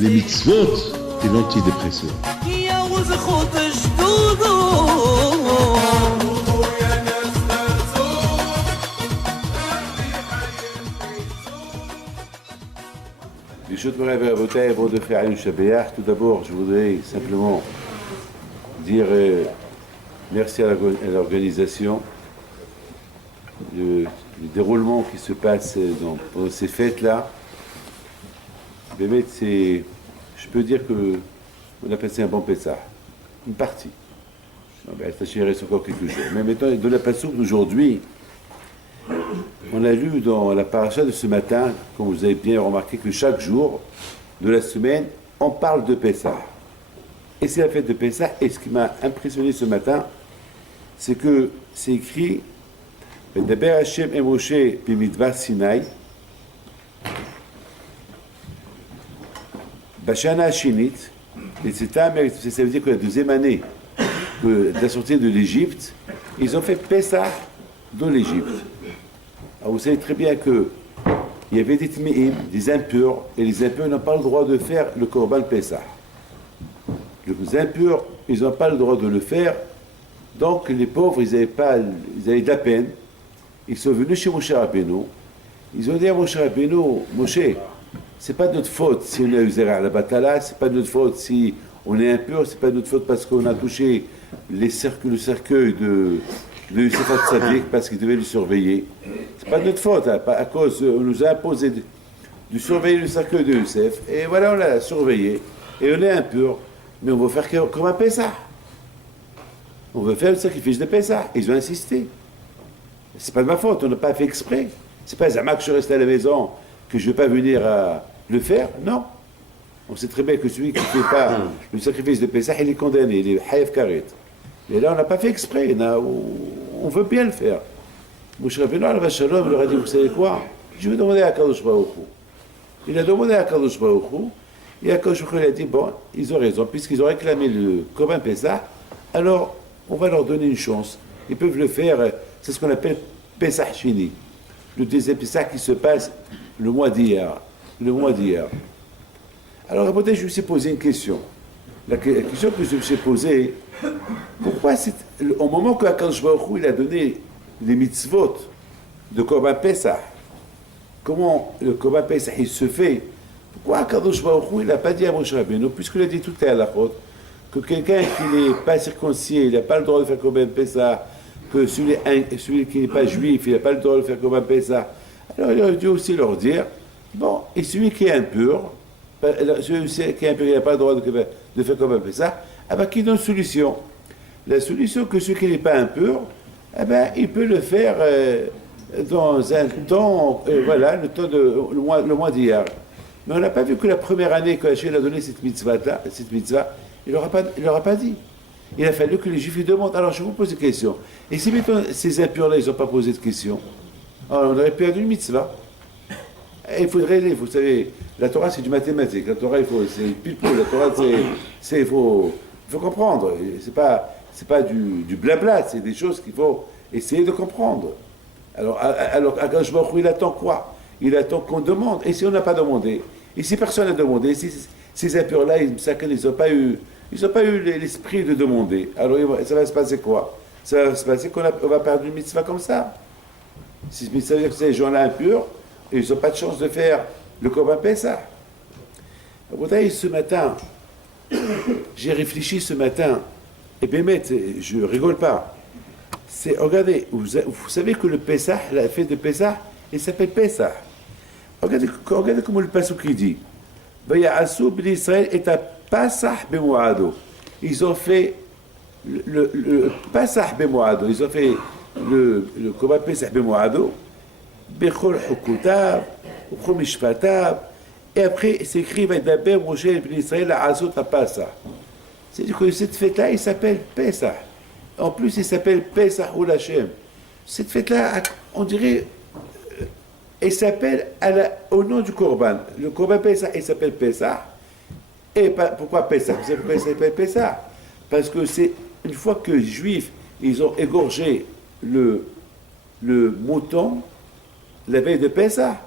les mitzvot et l'antidépresseur. Avant de faire une Shabbat, tout d'abord, je voudrais simplement dire merci à l'organisation, le déroulement qui se passe dans ces fêtes-là. Je peux dire qu'on a passé un bon Pessah, une partie. Il reste encore quelques jours. Mais maintenant, de la Passouk d'aujourd'hui, on a lu dans la paracha de ce matin, comme vous avez bien remarqué, que chaque jour de la semaine, on parle de Pessah. Et c'est la fête de Pessah. Et ce qui m'a impressionné ce matin, c'est que c'est écrit Daber Hashem et Moshe b'midbar Sinaï Bashana Hashinit, et ça veut dire que la deuxième année de la sortie de l'Égypte, ils ont fait Pessah dans l'Égypte. Alors vous savez très bien qu'il y avait des tmi'im, des impurs, et les impurs n'ont pas le droit de faire le korban Pessah. Les impurs, ils n'ont pas le droit de le faire, donc les pauvres, ils avaient de la peine. Ils sont venus chez Moshe Rabbeinu, ils ont dit à Moshe Rabbeinu, Moshe, c'est pas de notre faute si on a eu zera à la batala, c'est pas de notre faute si on est impur, c'est pas de notre faute parce qu'on a touché le cercueil de Yosef Hatzadik parce qu'il devait le surveiller. C'est pas de notre faute, hein, à cause, on nous a imposé de surveiller le cercueil de Yosef, et voilà, on l'a surveillé, et on est impur, mais on veut faire comme un Pessah. On veut faire le sacrifice de Pessah. Ils ont insisté. C'est pas de ma faute, on n'a pas fait exprès. C'est pas Zama que je reste à la maison, que je ne vais pas venir le faire, non. On sait très bien que celui qui ne fait pas le sacrifice de Pessah, il est condamné, il est Haïf Karet. Et là, on n'a pas fait exprès, on veut bien le faire. Moshe Rabbeinu, il leur a dit, vous savez quoi? Je vais demander à Kadosh Baruch Hu. Il a demandé à Kadosh Baruch Hu, et Kadosh Baruch Hu a dit, bon, ils ont raison, puisqu'ils ont réclamé le Korban Pessah, alors on va leur donner une chance. Ils peuvent le faire, c'est ce qu'on appelle Pessah Shini, le deuxième Pessah qui se passe le mois d'hier. Alors, à côté, je me suis posé une question. La question que je me suis posée, pourquoi au moment que Akadosh Baruch Hu, il a donné les mitzvot de Korban Pessah, comment le Korban Pessah il se fait, pourquoi Akadosh Baruch Hu, il n'a pas dit à Moshe Rabbeinu, puisqu'il a dit tout à la faute, que quelqu'un qui n'est pas circoncis, il n'a pas le droit de faire Korban Pessah, que celui qui n'est pas juif, il n'a pas le droit de faire Korban Pessah, alors il aurait dû aussi leur dire, bon, et celui qui est impur, celui qui est impur, il n'a pas le droit de faire Korban Pessah, ah ben, qui donne une solution? La solution que celui qui n'est pas impur, eh ben, il peut le faire dans un temps, voilà, le mois d'hier. Mais on n'a pas vu que la première année que Hachem a donné cette mitzvah, il leur a pas dit. Il a fallu que les Juifs lui demandent. Alors je vous pose une question. Et si mettons ces impurs-là, ils n'ont pas posé de question, alors on aurait perdu une mitzvah. Et il faudrait, vous savez, la Torah c'est du mathématique. La Torah, c'est pile poil. La Torah, il faut comprendre. C'est pas du blabla. C'est des choses qu'il faut essayer de comprendre. Alors Akadosh Baruch Hu, il attend quoi? Il attend qu'on demande. Et si on n'a pas demandé, et si personne n'a demandé, si ces impurs-là, ils n'ont pas eu l'esprit de demander, alors ça va se passer quoi? Ça va se passer qu'on va perdre une mitzvah comme ça. Ça veut dire que ces gens-là impurs, ils n'ont pas de chance de faire le Korban Pessah. Vous voyez, ce matin, j'ai réfléchi ce matin, et bien, je ne rigole pas. Regardez, vous savez que le Pessah, la fête de Pessah, il s'appelle Pessah. Regardez comment le Pasuk dit. Vaya'asu b'nei Israël et à Passah b'moado. Ils ont fait le Passah b'moado. Ils ont fait le Korban Pessah b'moado. Bechol Hukutav, Bechol Mishpatav. Et après, c'est écrit Vaydaber Moshe b'nei Israël à Asot à Passah. C'est-à-dire que cette fête-là, il s'appelle Pessah. En plus, il s'appelle Pessah ou Hashem. Cette fête-là, on dirait, elle s'appelle au nom du Korban. Le Korban Pessah, il s'appelle Pessah. Et pourquoi Pessah? Vous savez pourquoi il s'appelle Pessah? Parce que c'est une fois que les Juifs, ils ont égorgé le mouton, la veille de Pessah,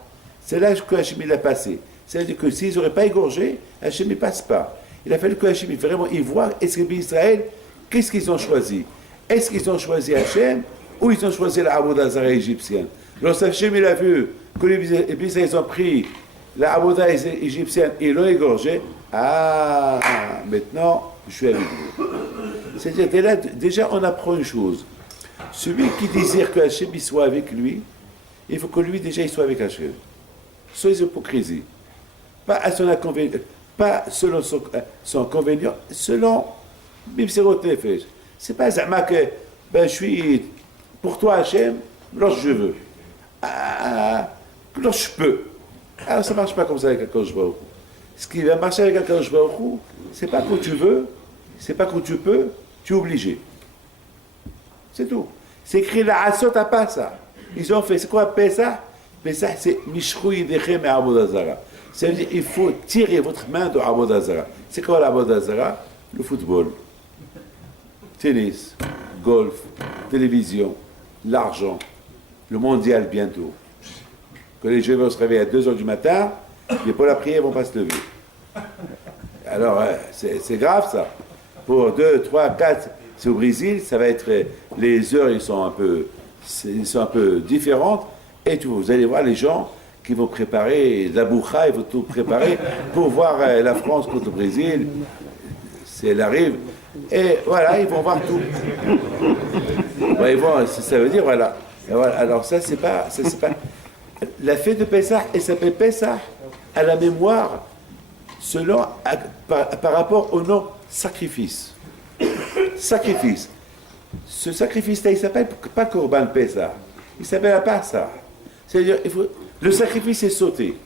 c'est là que Hachem il a passé. C'est-à-dire que s'ils n'auraient pas égorgé, Hachem ne passe pas. Il a fallu que Hachem vraiment y voit, est-ce que Israël, qu'est-ce qu'ils ont choisi? Est-ce qu'ils ont choisi Hachem ou ils ont choisi la Avodah Zara égyptienne? Lorsque Hachem il a vu que les Israéliens ont pris la Avodah égyptienne et l'ont égorgé, maintenant je suis avec vous. C'est-à-dire déjà on apprend une chose. Celui qui désire que Hachem il soit avec lui, il faut que lui déjà il soit avec Hachem. Sans hypocrisie. Pas à son inconvénient, pas selon son inconvénient, selon Bibserot Nefesh. C'est pas Zama que je suis pour toi Hachem lorsque je veux. Lorsque je peux. Alors ça ne marche pas comme ça avec Akadosh Baruch Hu. Ce qui va marcher avec Akadosh Baruch Hu, c'est pas quand tu veux, c'est pas quand tu peux, tu es obligé. C'est tout. C'est écrit la Asot à pas ça. Ils ont fait, c'est quoi Pessah? Pessah, c'est Mishrou Yidechem et Avodah Zara. Ça veut dire il faut tirer votre main de Avodah Zara. C'est quoi l'Avodah Zara? Le football, tennis, golf, télévision, l'argent, le mondial bientôt. Que les jeunes vont se réveiller à 2h du matin, et pour la prière, ils ne vont pas se lever. Alors, c'est grave ça. Pour 2, 3, 4, c'est au Brésil, ça va être, les heures, ils sont un peu différentes, et vous allez voir les gens qui vont préparer la boucha, ils vont tout préparer pour voir la France contre le Brésil, si elle arrive, et voilà, ils vont voir tout. Ouais, ça veut dire, voilà. Alors ça, c'est pas... La fête de Pessah, elle s'appelle Pessah à la mémoire par rapport au nom sacrifice. Sacrifice. Ce sacrifice-là, il s'appelle pas Korban Pessah. Il s'appelle Pessah. C'est-à-dire, le sacrifice est sauté.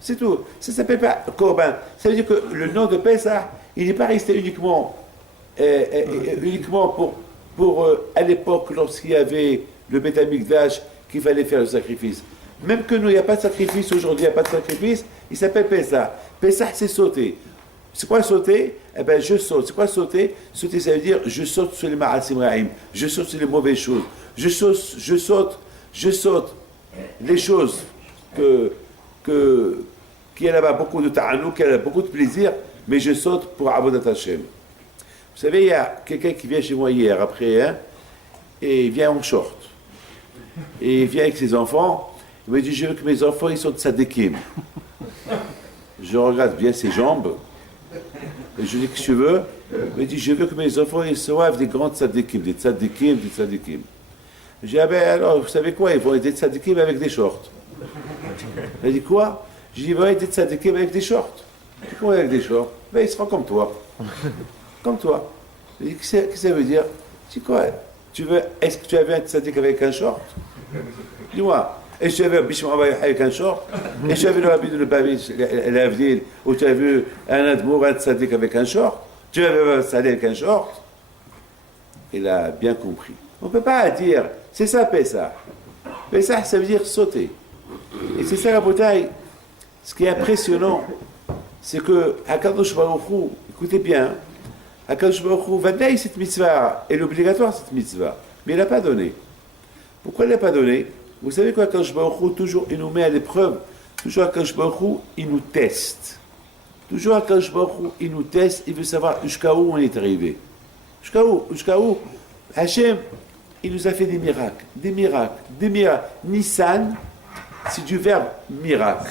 C'est tout. Ça ne s'appelle pas Korban. Ça veut dire que le nom de Pessah, il n'est pas resté uniquement pour à l'époque, lorsqu'il y avait le Beth Amikdash, qu'il fallait faire le sacrifice. Même que nous, il n'y a pas de sacrifice aujourd'hui, il n'y a pas de sacrifice, il s'appelle Pessah. Pessah, c'est sauter. C'est quoi sauter? Eh bien, je saute. C'est quoi sauter? Sauter, ça veut dire, je saute sur les ma'asim ra'im, je saute sur les mauvaises choses, je saute les choses qui a là-bas beaucoup de ta'anou, qui a beaucoup de plaisir, mais je saute pour Avodat Hashem. Vous savez, il y a quelqu'un qui vient chez moi hier, après, et il vient en short. Et il vient avec ses enfants. Il me dit, je veux que mes enfants, ils sont tzadikim. Je regarde bien ses jambes. Et je lui dis, qu'est-ce que tu veux? Il me dit, je veux que mes enfants, ils soient des grands tzadikim, des tzadikim. Je dis, alors, vous savez quoi? Ils vont être des tzadikim avec des shorts. Il dit, quoi? Je dis, ils vont être des tzadikim avec des shorts. Je dis, comment avec des shorts? Ils seront comme toi. Comme toi. Je dis, qu'est-ce que ça veut dire? Je dis, quoi? Est-ce que tu avais un tzadik avec un short? Dis-moi. Est-ce que tu avais un bichon avec un short? Est-ce que tu avais le rabbi de l'Abavish, l'Avdil, où tu as vu un admour, un tzadik avec un short? Tu avais un salé avec un short? Il a bien compris. On ne peut pas dire, c'est ça Pessah. Pessah, ça veut dire sauter. Et c'est ça la bataille. Ce qui est impressionnant, c'est que Akadosh Baruch Hu, écoutez bien, Akadosh Baruch Hu va donner cette mitzvah, elle est obligatoire cette mitzvah, mais il n'a pas donné. Pourquoi il n'a pas donné? Vous savez qu'Akadosh Baruch Hu, toujours, il nous met à l'épreuve, toujours Akadosh Baruch Hu, il nous teste. Toujours Akadosh Baruch Hu, il nous teste, il veut savoir jusqu'à où on est arrivé. Jusqu'à où Hachem, il nous a fait des miracles. Nissan, c'est du verbe miracle.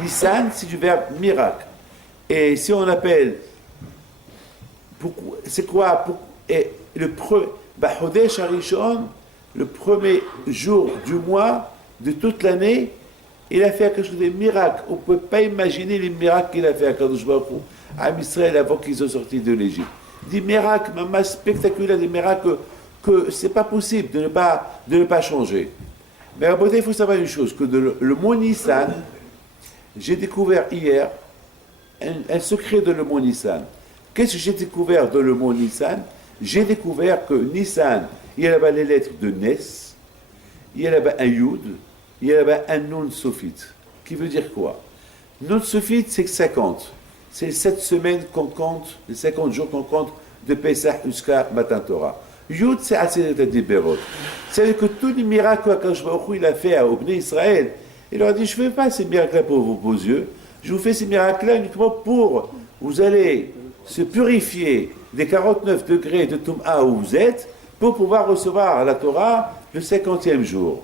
Nissan, c'est du verbe miracle. Et si on appelle, c'est quoi? Chodesh Harishon, le premier jour du mois de toute l'année, il a fait quelque chose de miracle. On ne peut pas imaginer les miracles qu'il a fait à Kadosh Baruch Hu, à Israël avant qu'ils soient sortis de l'Égypte. Des miracles, même spectaculaires, des miracles que c'est pas possible de ne pas changer. Mais à il faut savoir une chose, que le mot Nissan, j'ai découvert hier un secret de le mot Nissan. Qu'est-ce que j'ai découvert de le mot Nissan? J'ai découvert que Nissan, il y a là-bas les lettres de Nes, il y a là-bas un Yud, il y a là-bas un Nun Sophite. Qui veut dire quoi? Nun Sophite, c'est 50. C'est les 7 semaines qu'on compte, les 50 jours qu'on compte de Pesach jusqu'à Matan Torah. Yud, c'est Aseret Diberot. C'est-à-dire que tous les miracles qu'Akadosh Baruch Hu il a fait au Bnei Israël, Il leur a dit, je ne fais pas ces miracles-là pour vos yeux, je vous fais ces miracles-là uniquement pour, vous allez se purifier des 49 degrés de Tum'a où vous êtes, pour pouvoir recevoir la Torah le 50e jour.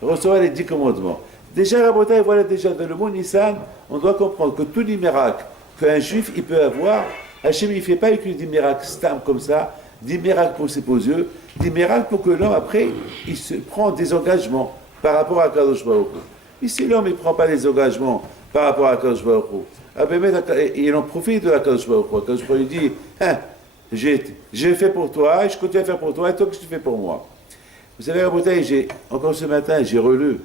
Recevoir les 10 commandements. Déjà, Rabotai, voilà déjà dans le mot Nissan, on doit comprendre que tous les miracles qu'un juif il peut avoir, Hachem il ne fait pas que des miracles stam comme ça, des miracles pour ses beaux yeux, des miracles pour que l'homme après, il se prend des engagements par rapport à Kadosh Baruch Hu. Ici, l'homme il ne prend pas des engagements par rapport à Kadosh Baruch Hu. Ah ben, il en profite de la Kadosh Baruch Hu. Kadosh Baruch Hu dit, hein, j'ai fait pour toi, et je continue à faire pour toi, et toi que tu fais pour moi. Vous savez, Rabotai, encore ce matin, j'ai relu.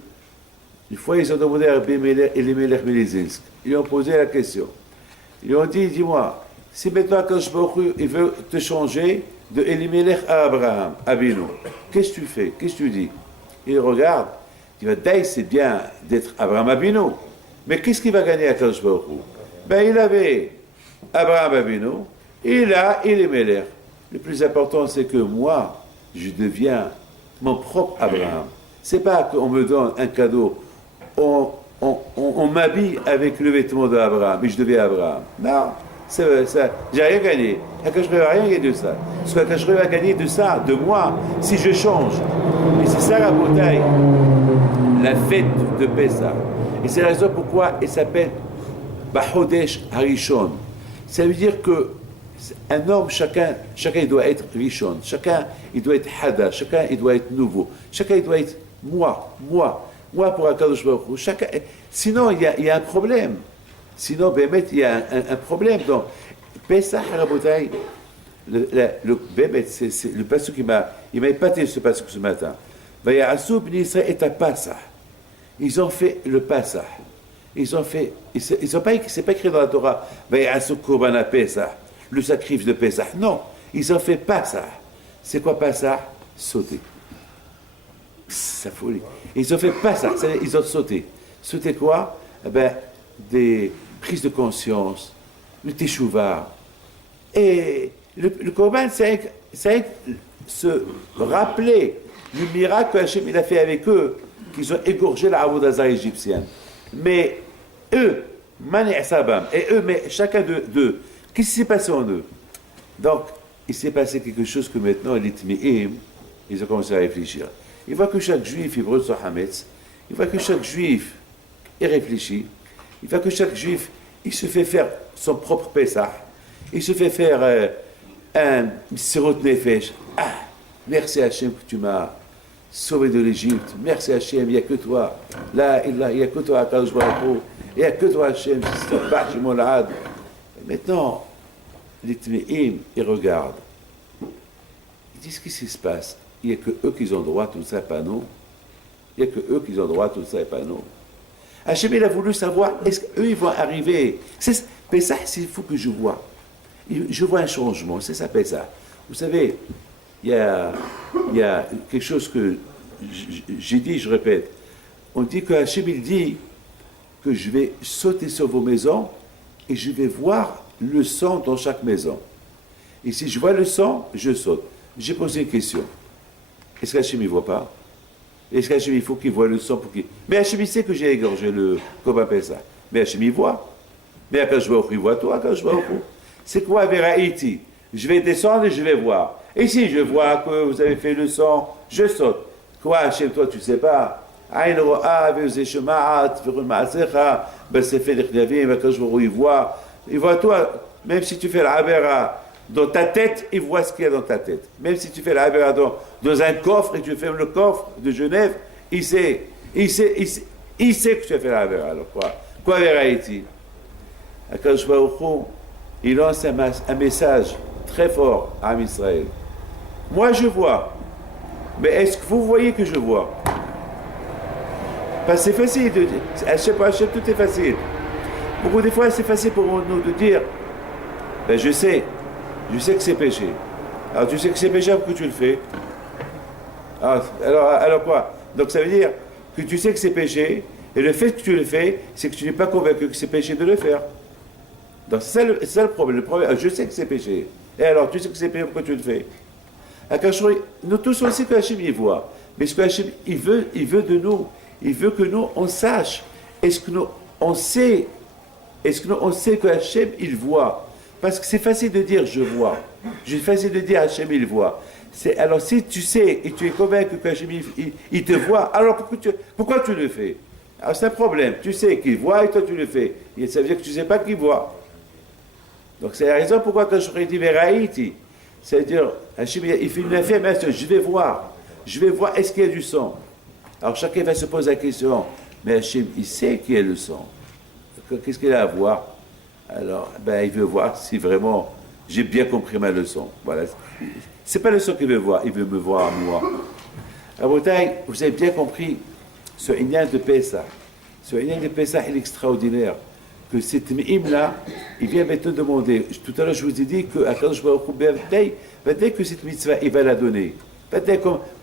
Une fois, ils ont demandé à Rabbi Elimelech Melizinsk. Ils lui ont posé la question. Ils lui ont dit, dis-moi, si maintenant Akadosh Baruch Hu, il veut te changer de Elimelech à Abraham, Abinu, qu'est-ce que tu fais? Qu'est-ce que tu dis? Il regarde, il va dire, c'est bien d'être Abraham Abinu, mais qu'est-ce qu'il va gagner à Akadosh Baruch Hu? Ben, il avait Abraham Abinu, et il a Elimelech. Le plus important, c'est que moi, je deviens mon propre Abraham. C'est pas qu'on me donne un cadeau, on m'habille avec le vêtement d'Abraham, et je deviens Abraham. Non, ça, j'ai rien gagné. Akadosh Baruch Hu va rien gagner de ça. Ce qu'Akadosh Baruch Hu va gagner de ça, de moi, si je change. Et c'est ça la bataille, la fête de Pessah. Et c'est la raison pourquoi elle s'appelle Bahodesh Harishon. Ça veut dire que un homme, chacun il doit être Rishon, chacun il doit être Hada, chacun il doit être nouveau, chacun il doit être moi pour Akadosh Baruch Hu. Sinon il y a un problème. Sinon, Bémet, il y a un problème. Donc, Pesach Rabotai, Bémet, c'est le passage il m'a épaté ce passage ce matin. Vaya'asu b'nai Israël et à Pesach. Ils ont fait le Pesach. Ils ont pas, c'est pas écrit dans la Torah, Vaya'asu Korban Pesach, le sacrifice de Pesach. Non, ils ont fait Pesach. C'est quoi Pesach? Sauter. C'est folie. Ils ont fait Pesach, ils ont sauté. Sauter quoi? Eh ben, des prises de conscience, le teshuva. Et le Korban, c'est se rappeler le miracle que Hachem il a fait avec eux, qu'ils ont égorgé la Avodah égyptienne. Mais eux, Mani Sabam, et eux, mais chacun d'eux, qu'est-ce qui s'est passé en eux? Donc, il s'est passé quelque chose que maintenant, les Tmi'im, ils ont commencé à réfléchir. Ils voient que chaque juif, il brûle son Hametz. Ils voient que chaque juif, il réfléchit. Il voit que chaque juif, il se fait faire son propre Pessah. Il se fait faire un sirot nefesh. Ah, merci Hachem que tu m'as sauvé de l'Égypte. Merci Hachem, il n'y a que toi. Là, il n'y a que toi, Akadosh Baruch Hu. Il n'y a que toi, Hachem. Maintenant, les Tme'im, ils regardent. Ils disent, qu'est-ce qui se passe? Il n'y a que eux qui ont droit, tout ça, pas nous. Il n'y a que eux qui ont droit, tout ça, et pas nous. Hachem, il a voulu savoir, est-ce qu'eux, ils vont arriver? Pessah, il faut que je vois. Je vois un changement, c'est ça, Pessah. Vous savez, il y a quelque chose que j'ai dit, je répète. On dit que Hachem, il dit que je vais sauter sur vos maisons et je vais voir le sang dans chaque maison. Et si je vois le sang, je saute. J'ai posé une question. Est-ce qu'Hachem ne voit pas? Est-ce qu'Hachem, il faut qu'il voit le sang pour qu'il... Mais Hachem, il sait que j'ai égorgé le... Comment on appelle ça? Mais Hachem, il voit. Mais Akadosh Baruch Hu, il voit toi, Akadosh Baruch Hu. C'est quoi, Véraïti? Je vais descendre et je vais voir. Et si je vois que vous avez fait le sang, je saute. Quoi, Hachem, toi, tu ne sais pas? Aïn ro'a, ve'uzeh shema'at, ve'run ma'asecha, b'sefer l'ichnavim, Akadosh Baruch Hu, il voit. Il voit toi, même si tu fais l'avera dans ta tête, il voit ce qu'il y a dans ta tête. Même si tu fais l'avera dans un coffre et tu fermes le coffre de Genève, il sait que tu as fait l'avera. Alors quoi, Véraïti? Akadosh Baruch Hu, il lance un message très fort à Israël. Moi, je vois. Mais est-ce que vous voyez que je vois? Parce que c'est facile de dire. Hachem, tout est facile. Beaucoup de fois, c'est facile pour nous de dire, ben je sais que c'est péché. Alors tu sais que c'est péché, pourquoi tu le fais? Alors quoi? Donc ça veut dire que tu sais que c'est péché, et le fait que tu le fais, c'est que tu n'es pas convaincu que c'est péché de le faire. Donc c'est ça le problème. Je sais que c'est péché. Et alors, tu sais que c'est péché, pourquoi tu le fais? Nous tous on sait que Hachem y voit. Mais ce que Hachem, il veut de nous, Il veut que nous, on sache. Est-ce que nous, on sait que Hachem, il voit? Parce que c'est facile de dire je vois. C'est facile de dire Hachem, il voit. Alors si tu sais et tu es convaincu que Hachem, il te voit, alors pourquoi tu le fais? Alors c'est un problème. Tu sais qu'il voit et toi tu le fais. Et ça veut dire que tu ne sais pas qu'il voit. Donc c'est la raison pourquoi quand je dis Veraïti, c'est-à-dire Hachem, il fait une affirmation, je vais voir est-ce qu'il y a du sang. Alors chacun va se poser la question, mais Hachem, il sait qu'il y a le sang. Qu'est-ce qu'il a à voir? Alors, il veut voir si vraiment j'ai bien compris ma leçon. Voilà. C'est pas le leçon qu'il veut voir, il veut me voir moi. À Bretagne, vous avez bien compris ce Inyan de Pessah. Ce Inyan de Pessah est extraordinaire. Que cette mime-là, il vient maintenant demander. Tout à l'heure, je vous ai dit que Akadosh Baruch Hu, dès que cette mitzvah, il va la donner.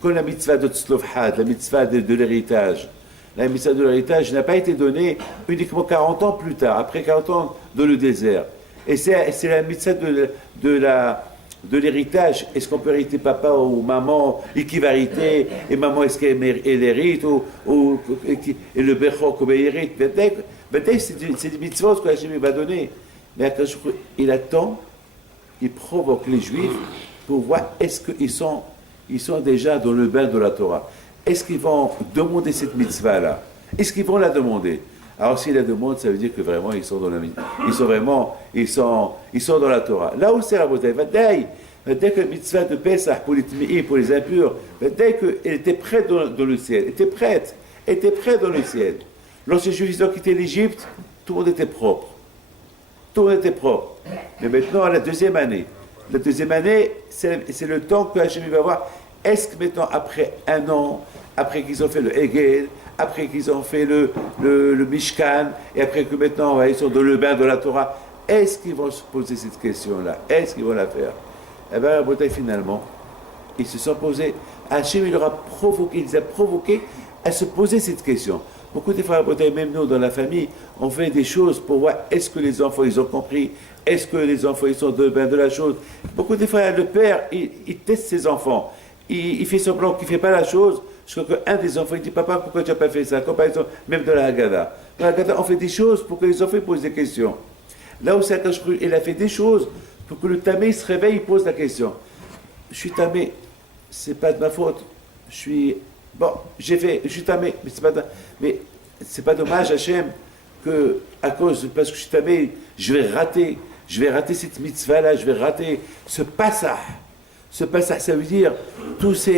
Comme la mitzvah de Tzlofhad, la mitzvah de l'héritage. La mitzvah de l'héritage n'a pas été donnée uniquement 40 ans plus tard, après 40 ans dans le désert. Et c'est la mitzvah de l'héritage. Est-ce qu'on peut hériter papa ou maman, et qui va hériter, et maman est-ce qu'elle hérite, et le Bechok ou hérite. C'est des mitzvahs que Hachem va donner. Mais il attend, il provoque les Juifs pour voir est-ce qu'ils sont déjà dans le bain de la Torah. Est-ce qu'ils vont demander cette mitzvah-là? Est-ce qu'ils vont la demander? Alors s'ils la demandent, ça veut dire que vraiment ils sont dans la ils sont dans la Torah. Là où c'est Rabotai, dès que la mitzvah de Pesach pour les Tmi'im, pour les impurs, dès qu'elle était prête dans le ciel, était prête dans le ciel. Lorsque les Juifs ont quitté l'Égypte, tout le monde était propre. Tout le monde était propre. Mais maintenant, à la deuxième année, c'est le temps que Hachem va voir. Est-ce que maintenant, après un an, après qu'ils ont fait le Hegel, après qu'ils ont fait le Mishkan, et après que maintenant ils sont dans le bain de la Torah, est-ce qu'ils vont se poser cette question-là? Est-ce qu'ils vont la faire? Eh bien, finalement, ils se sont posés. Hachem, il les a provoqués à se poser cette question. Beaucoup de fois, même nous, dans la famille, on fait des choses pour voir est-ce que les enfants, ils ont compris, est-ce que les enfants, ils sont dans le bain de la chose. Beaucoup de fois, le père, il teste ses enfants. Il fait semblant qu'il ne fait pas la chose. Je crois qu'un des enfants, il dit, papa, pourquoi tu n'as pas fait ça? Comme par exemple, même dans la Haggadah. Dans la Haggadah, on fait des choses pour que les enfants posent des questions. Là où c'est il a fait des choses pour que le tamé se réveille, il pose la question. Je suis tamé, c'est pas de ma faute. Je suis tamé, mais c'est pas dommage, Hachem, que parce que je suis tamé, je vais rater cette mitzvah-là, je vais rater ce passage. Ce passage, ça veut dire tout ce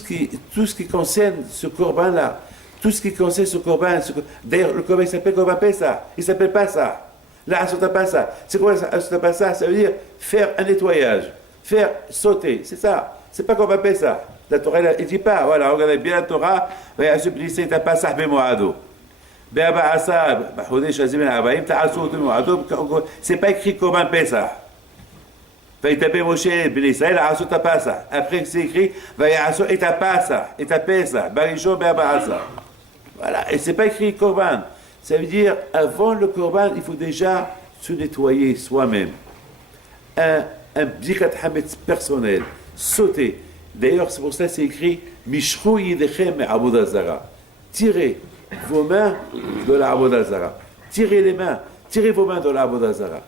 qui concerne ce corban-là, tout ce qui concerne ce corban. D'ailleurs, le corban, il s'appelle corban Pessah, il s'appelle pas ça. La Asota Passa. C'est quoi la Asota Passa? Ça veut dire faire un nettoyage, faire sauter, c'est ça. C'est pas corban Pessah. La Torah, elle ne dit pas, voilà, regardez bien la Torah, c'est pas écrit corban Pessah. Après, c'est écrit voilà, et c'est pas écrit Korban. Ça veut dire, avant le Korban, il faut déjà se nettoyer soi-même. Un bdikat hametz personnel, sauter. D'ailleurs, c'est pour ça que c'est écrit Mishrou yidechem avodah zara. Tirez vos mains de la avodah zara. Tirez vos mains de la avodah zara.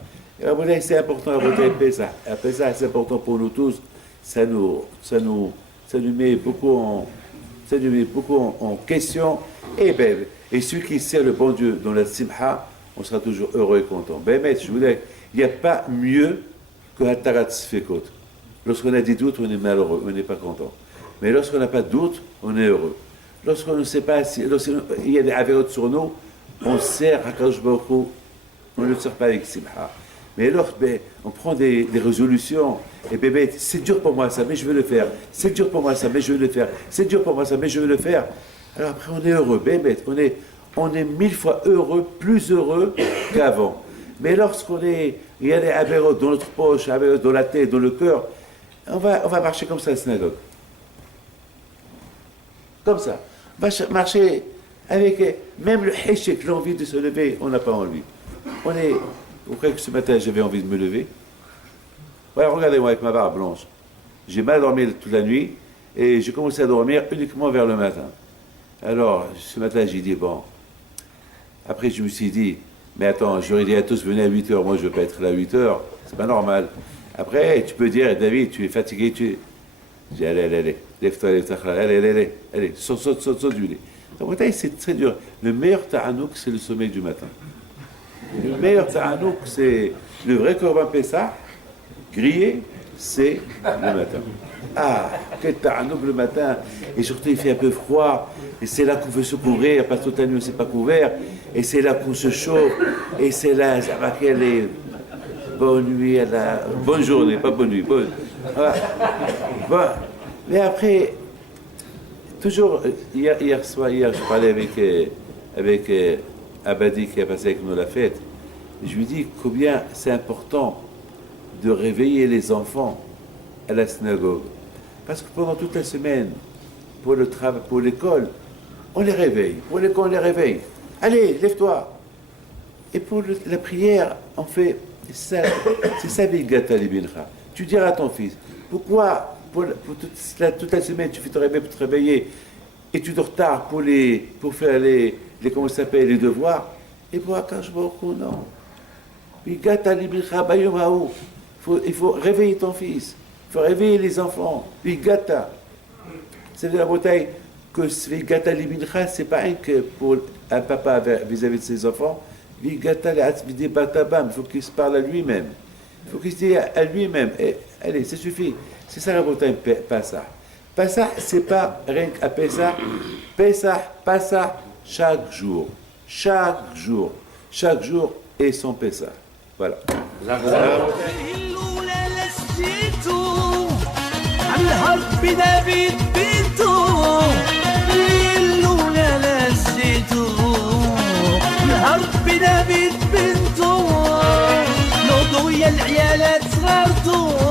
C'est important à voter Pessah. Pessah, c'est important pour nous tous. Ça nous met beaucoup en question. Et celui qui sert le bon Dieu dans la simha, on sera toujours heureux et content. Je vous dis, il n'y a pas mieux que Hatarat Sfekot. Lorsqu'on a des doutes, on est malheureux, on n'est pas content. Mais lorsqu'on n'a pas de doute, on est heureux. Lorsqu'on ne sait pas, il y a des avérotes sur nous, on sert à Kadosh Baruch Hu, on ne le sert pas avec simha. Mais alors, on prend des résolutions, et c'est dur pour moi ça, mais je veux le faire. C'est dur pour moi ça, mais je veux le faire. C'est dur pour moi ça, mais je veux le faire. Alors après, on est heureux, on est 1000 fois heureux, plus heureux qu'avant. Mais il y a des avérotes dans notre poche, avérotes dans la tête, dans le cœur, on va marcher comme ça à la synagogue. Comme ça. On va marcher avec même le héchek, l'envie de se lever, on n'a pas envie. Vous croyez que ce matin j'avais envie de me lever? Voilà, regardez-moi avec ma barbe blanche. J'ai mal dormi toute la nuit et j'ai commencé à dormir uniquement vers le matin. Alors, ce matin, j'ai dit, bon. Après, je me suis dit, mais attends, j'aurais dit à tous, venez à 8 heures. Moi, je ne veux pas être là à 8 heures. C'est pas normal. Après, tu peux dire, David, tu es fatigué, J'ai dit, allez, lève-toi, allez, saute du lit. Donc, c'est très dur. Le meilleur ta'anouk, c'est le sommeil du matin. Le meilleur ta'anouk, c'est le vrai Korban Pessah, grillé, c'est le matin. Ah, quel ta'anouk le matin. Et surtout, il fait un peu froid. Et c'est là qu'on veut se couvrir, parce que toute la nuit, on ne s'est pas couvert. Et c'est là qu'on se chauffe. Et c'est là, quelle est bonne nuit, bonne journée, pas bonne nuit. Voilà. Bon. Mais après, toujours, hier, je parlais avec Abadi qui a passé avec nous la fête. Je lui dis combien c'est important de réveiller les enfants à la synagogue. Parce que pendant toute la semaine, pour le travail, pour l'école, on les réveille. Pour l'école, on les réveille. Allez, lève-toi. Et pour la prière, on fait ça. C'est ça, Vigata Libincha. Tu diras à ton fils, pourquoi pour toute la semaine, tu fais ton réveil pour te réveiller et tu dors tard pour faire les comment ça s'appelle, les devoirs. Et pour Akash Baruch Hu, non. Vigata Libincha Bayom Haou. Il faut réveiller ton fils. Il faut réveiller les enfants. Vigata. C'est de la bataille que Vigata Libincha, c'est pas que pour un papa vis-à-vis de ses enfants. Vigata Le'atzvidi Batabam. Il faut qu'il se parle à lui-même. Il faut qu'il se dise à lui-même. Et, allez, ça suffit. C'est ça la bataille Pessah. Pessah, c'est pas rien qu'à Pessah. Pessah, chaque jour. Chaque jour. Chaque jour est son Pessah. Voilà. العيالات صغرتو